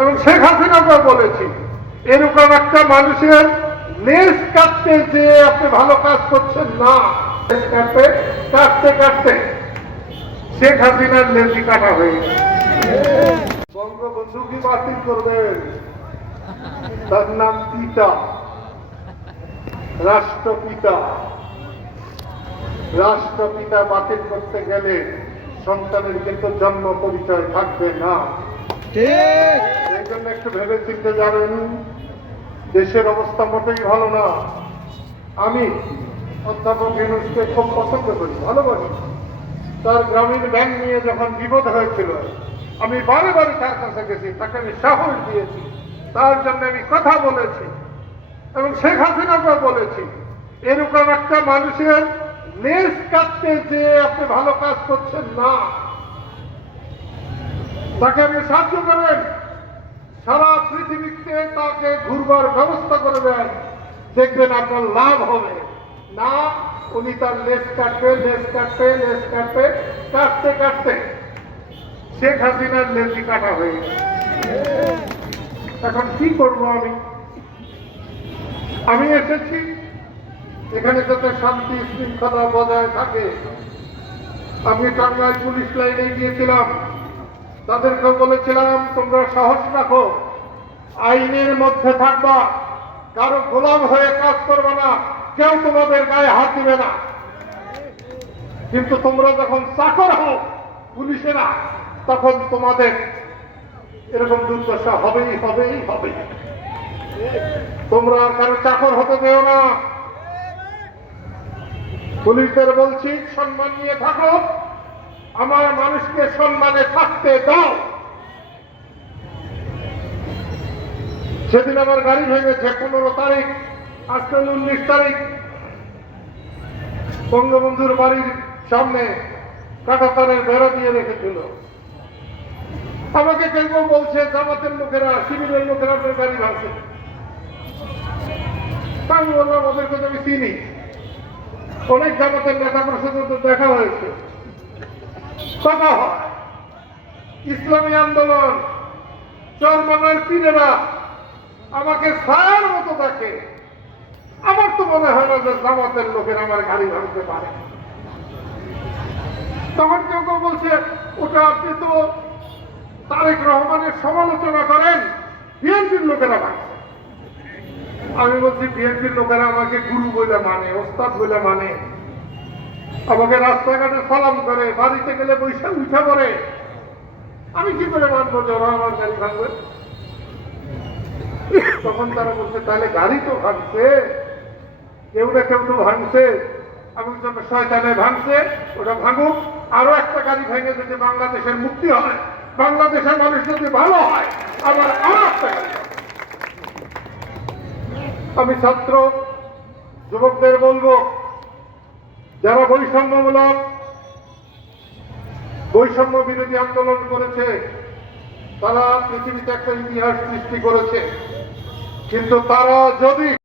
এবং শেখ হাসিনাকে বলেছি, এরকম একটা মানুষের নেস কাটতে যে আপনি ভালো কাজ করছেন না কাটতে কাটতে শেখ হাসিনার লেজি কাটা হয়ে বঙ্গবন্ধু কি বাতিল করবেন? তার নাম পিতা, রাষ্ট্রপিতা। রাষ্ট্রপিতা বাতিল করতে গেলে সন্তানের কিন্তু জন্ম পরিচয় থাকবে না। এই জন্য একটু ভেবে চিনতে যাবেন, দেশের অবস্থা মোটেই ভালো না। আমি অধ্যাপক ইউনুসকে খুব পছন্দ করি, ভালোবাসি। তার গ্রামীণ ব্যাংক নিয়ে যখন বিপদ হয়েছিল, আমি বারে বারে তার কাছে গেছি, তাকে আমি সাহস দিয়েছি। তার জন্য আমি কথা বলেছি এবং শেখ হাসিনাকে বলেছি, এরকম একটা মানুষের নেস কাটতে যে আপনি ভালো কাজ করছেন না। তাকে আপনি সাহায্য করেন সারা পৃথিবীতে তাকে ঘুরবার ব্যবস্থা করে দেন। দেখবেন আপনার লাভ হবে। না, উনি তার লেস কাটবে লেস কাটবে লেস কাটবে, কাটতে কাটতে। শেখ হাসিনার লেজি কাটা হয়ে এখন কি করব আমি? আমি এসেছি। এখানে যাতে শান্তি শৃঙ্খলা বজায় থাকে। আমি টাঙ্গাইল পুলিশ লাইনে গিয়েছিলাম। তাদেরকে বলেছিলাম, তোমরা সাহস রাখো, আইনের মধ্যে থাকবা, কারও গোলাম হয়ে কাজ করবে না, কেউ তোমাদের গায়ে হাত দিবে না। কিন্তু তোমরা যখন চাকর হও, পুলিশেরা, তখন তোমাদের এরকম দুর্দশা হবেই হবেই হবে তোমরা কারও চাকর হতে দেও না। পুলিশদের বলছি, সম্মান নিয়ে থাকো আমার মানুষকে সম্মানে থাকতে দাও। সেদিন আমার গাড়ি ভেঙেছে পনেরো তারিখ, আজকে উনিশ তারিখ। বঙ্গবন্ধুর বাড়ির সামনে কাটাতারের বেড়া দিয়ে রেখেছিল। আমাকে কেউ বলছে, জামাতের লোকেরা, শিবিরের লোকেরা আপনার গাড়ি ভাঙছে। আমি বললাম ওদেরকে তো আমি চিনি। অনেক জামাতের নেতা প্রশাসন দেখা হয়েছে। কথা হয় ইসলামী আন্দোলন, চরমানের পীরেরা আমাকে সার মতো দেখে। আমার তো মনে হয় না যে জামাতের লোকের আমার গাড়ি ভাঙতে পারে। তখন কেউ কেউ বলছে, ওটা আপনি তো তারেক রহমানের সমালোচনা করেন, বিএনপির লোকেরা ভাঙছে। আমি বলছি, বিএনপির লোকেরা আমাকে গুরু বলে মানে ওস্তাদ বলে মানে। আমাকে রাস্তাঘাটে সালাম করে, বাড়িতে গেলে বৈশাখ উঠে পড়ে। আমি কি করে মানবো যে ওরা আমার গাড়ি ভাঙবে? তখন তারা বলছে, তাহলে গাড়ি তো ভাঙছে। কেউ না কেউ তো ভাঙছে। আমি শয়তানে ভাঙছে, ওটা ভাঙুক। আরও একটা গাড়ি ভেঙে যদি বাংলাদেশের মুক্তি হয়, বাংলাদেশের মানুষ যদি ভালো হয়, আবার আরও একটা আমি ছাত্র, যুবকদের বলব যারা বৈষম্যমূলক বৈষম্য বিরোধী আন্দোলন করেছে, তারা পৃথিবীতে একটা ইতিহাস সৃষ্টি করেছে। কিন্তু তারা যদি